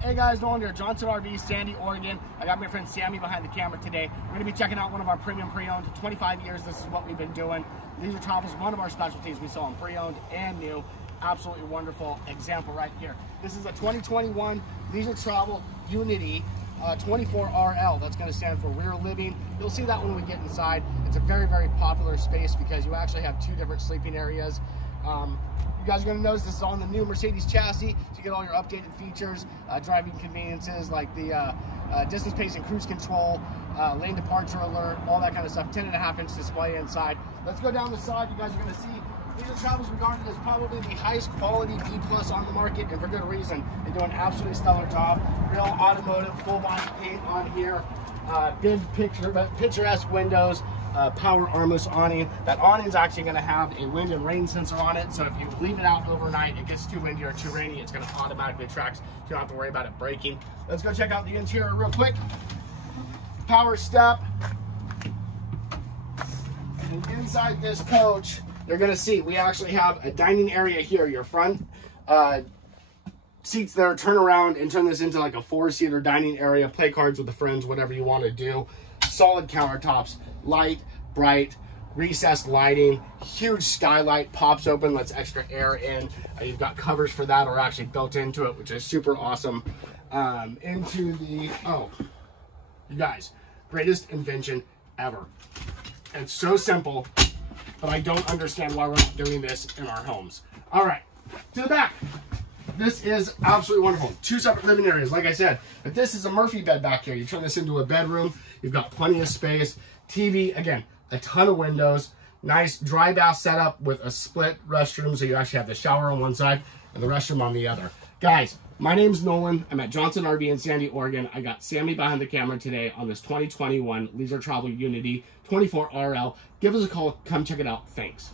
Hey guys, Nolan here, Johnson RV, Sandy, Oregon. I got my friend Sammy behind the camera today. We're going to be checking out one of our premium pre-owned. 25 years, this is what we've been doing. Leisure travel is one of our specialties. We sell them pre-owned and new. Absolutely wonderful example right here. This is a 2021 Leisure Travel Unity 24RL. That's going to stand for rear living. You'll see that when we get inside. It's a very, very popular space because you actually have two different sleeping areas. You guys are going to notice this is on the new Mercedes chassis, so you get all your updated features, driving conveniences like the distance pacing cruise control, lane departure alert, all that kind of stuff. 10.5-inch display inside. Let's go down the side. You guys are going to see Leisure Travel is regarded as probably the highest quality B+ on the market, and for good reason. They do an absolutely stellar job. Real automotive, full body paint on here. Big picturesque windows. Power armless awning. That awning is actually going to have a wind and rain sensor on it, so if you leave it out overnight, it gets too windy or too rainy, it's going to automatically attract, so you don't have to worry about it breaking. Let's go check out the interior real quick. Power step. And inside this coach, you're going to see we actually have a dining area here. Your front seats there, turn around and turn this into like a 4-seater dining area, play cards with the friends, whatever you want to do. Solid countertops, light, bright, recessed lighting, huge skylight, pops open, lets extra air in. You've got covers for that or actually built into it, which is super awesome. Into the, oh, you guys, greatest invention ever. It's so simple, but I don't understand why we're not doing this in our homes. All right, to the back. This is absolutely wonderful. 2 separate living areas, like I said. But this is a Murphy bed back here. You turn this into a bedroom. You've got plenty of space. TV, again, a ton of windows. Nice dry bath setup with a split restroom, so you actually have the shower on one side and the restroom on the other. Guys, my name's Nolan. I'm at Johnson RV in Sandy, Oregon. I got Sammy behind the camera today on this 2021 Leisure Travel Unity 24RL. Give us a call. Come check it out. Thanks.